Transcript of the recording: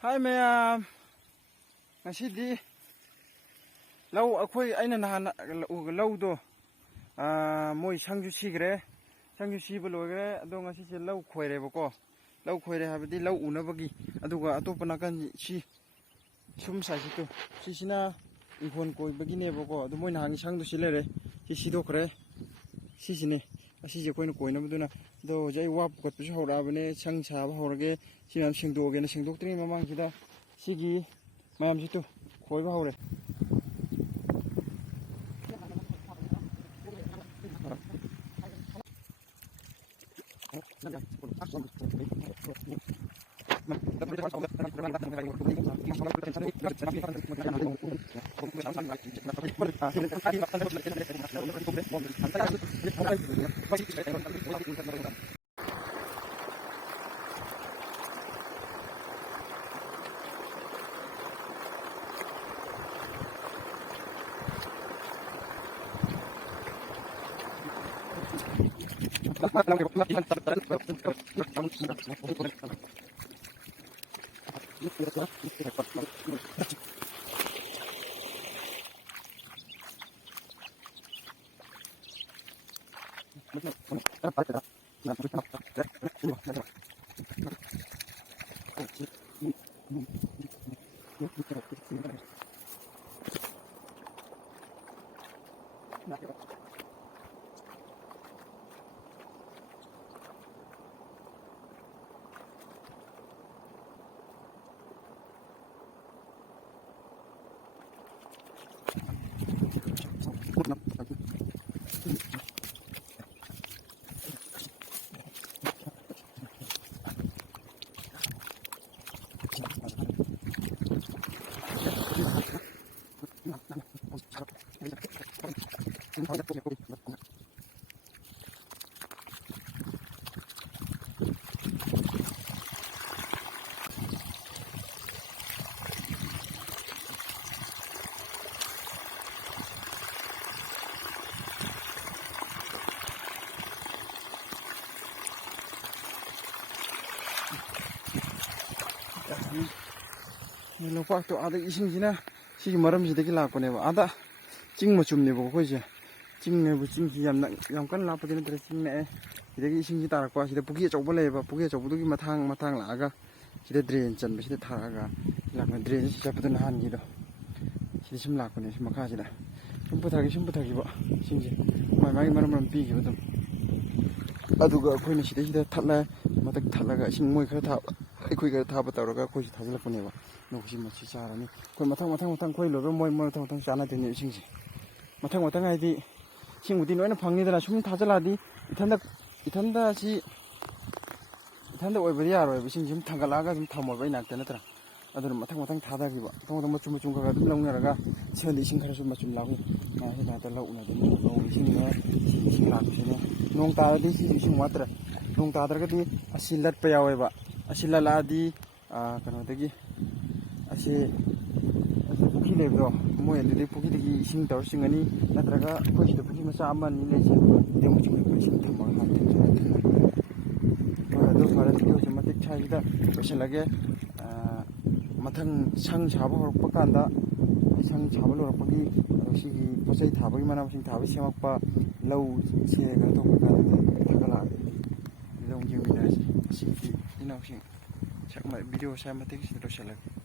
Hai ma'am. Ngasidi lau akhoi aina nahan laudo moi sangju sigre sangju siba loigre ado ngasi se lau khoire bako lau khoire habadi lau unabagi aduga atopa nakan si sum sai situ sisina inkhon koi bagine bako adu moi nahang sangdu silere si sidokre sisine asi je koina koina buduna do jai wap kat pu hora bane sang sa ba horage si nam singdoge na singdoktri mamang sida sigi mayam situ khoi ba hore Lopak to ada isingina sigi maramsidagi lakpaneba ada ching machumneba koise chingnebu chingsi yam kan lapagina tare chingne sidagi isingsi tarakpa sida pugi achauba leba pugi achaubudugi mathang laaga sida drain chanba sida tharaga lakna drain si chapaduna hangido sida sim lakpane sim makha sida sum puthagi ba isingsi mai maram pigi badum aduga khoina sida thatla matak thalaga ising moi khara tha ꯑꯩꯈꯣꯏ ꯈꯔ ꯊꯥꯕ ꯇꯧꯔꯒ ꯑꯩꯈꯣꯏꯁꯨ ꯊꯥꯖꯤꯜꯂꯛꯄꯅꯦꯕ ꯅꯣꯡꯁꯤ ꯃꯆꯤ ꯆꯥꯔꯅꯤ ꯑꯩꯈꯣꯏ ꯃꯊꯪ ꯑꯩꯈꯣꯏ ꯂꯣꯏꯕ ꯃꯣꯏ ꯃꯊꯪ ꯆꯥꯟꯅꯗꯣꯏꯅꯦ ꯏꯁꯤꯡꯁꯦ ꯃꯊꯪ ꯍꯥꯏꯗꯤ ꯏꯁꯤꯡꯕꯨꯗꯤ ꯂꯣꯏꯅ ꯐꯪꯅꯤꯗꯅ ꯁꯨꯝ ꯊꯥꯖꯤꯜꯂꯛꯑꯗꯤ ꯏꯊꯟꯗ ꯑꯣꯏꯕꯗꯤ ꯌꯥꯔꯣꯏꯕ ꯏꯁꯤꯡꯁꯤ ꯁꯨꯝ ꯊꯥꯡꯒꯠꯂꯛꯑꯒ ꯑꯗꯨꯝ ꯊꯝꯃꯣꯏꯕ ꯑꯩ ꯅꯥꯛꯇ ꯅꯠꯇ꯭ꯔꯥ ꯑꯗꯨꯅ ꯃꯊꯪ ꯊꯥꯗꯈꯤꯕ ꯃꯆꯨꯝ ꯈꯔ ꯑꯗꯨꯝ ꯂꯧꯅꯔꯒ ꯁꯤꯗꯤ ꯏꯁꯤꯡ ꯈꯔꯁꯨ ꯃꯆꯨꯝ ꯂꯥꯎꯏ ꯍꯤꯗꯥꯛꯇ ꯂꯧ ꯎꯅꯗꯣꯏꯅꯤ ꯂꯧ ꯏꯁꯤꯡꯅ ꯏꯁꯤꯡ ꯂꯥꯛꯄꯁꯤꯅꯦ ꯅꯣꯡ ꯇꯥꯔꯗꯤ ꯏꯁꯤꯡ ꯋꯥꯠꯇ꯭ꯔꯦ ꯅꯣꯡ ꯇꯥꯗ꯭ꯔꯒꯗꯤ ꯑꯁꯤ ꯂꯠꯄ ꯌꯥꯎꯋꯦꯕ ꯑꯁꯤ ꯂꯠꯂꯛꯑꯗꯤ ꯀꯩꯅꯣꯗꯒꯤ ꯑꯁꯤ ꯄꯨꯈ꯭ꯔꯤ ꯂꯩꯕꯗꯣ ꯃꯣꯏ ꯑꯗꯨꯗꯩ ꯄꯨꯈ꯭ꯔꯤꯗꯒꯤ ꯏꯁꯤꯡ ꯇꯧꯔ ꯆꯤꯡꯉꯅꯤ ꯅꯠꯇ꯭ꯔꯒ ꯑꯩꯈꯣꯏ ꯁꯤꯗ ꯄꯨꯈ꯭ꯔꯤ ꯃꯆꯥ ꯑꯃ ꯑꯅꯤ ꯂꯩꯁꯦ ꯑꯗꯨ ꯆꯤꯡꯉꯒ ꯏꯁꯤꯡ ꯊꯝꯃꯒ ꯍꯥꯞꯇꯣꯏꯅꯤ ꯑꯗꯨ ꯐꯔꯦ ꯚꯤꯗꯤꯑꯣꯁꯦ ꯃꯇꯤꯛ ꯁ꯭ꯋꯥꯏꯁꯤꯗ ꯂꯣꯏꯁꯤꯜꯂꯒꯦ ꯃꯊꯪ ꯁꯪ ꯁꯥꯕ ꯍꯧꯔꯛꯄ ꯀꯥꯟꯗ ꯁꯪ ꯁꯥꯕ ꯂꯣꯏꯔꯛꯄꯒꯤ ꯁꯤꯒꯤ ꯄꯣꯠ ꯆꯩ ꯊꯥꯕꯒꯤ ꯃꯅꯥ ꯃꯁꯤꯡ ꯊꯥꯕꯒꯤ ꯁꯦꯝꯃꯛꯄ ꯂꯧꯁꯦ ꯀꯩꯅꯣ ꯇꯧꯕ ꯀꯥꯟꯗ ꯊꯥꯒꯠꯂꯛꯑꯒꯦ ꯑꯗꯨꯝ ꯌꯦꯡꯃꯤꯟꯅꯔꯁꯤ ꯑꯁꯤꯒꯤ ꯏꯅꯥꯎꯁꯤꯡ ꯚꯤꯗꯤꯑꯣ ꯁꯥ ꯃꯇꯦꯛꯁꯤꯗ ꯂꯣꯏꯁꯤꯜꯂꯒꯦ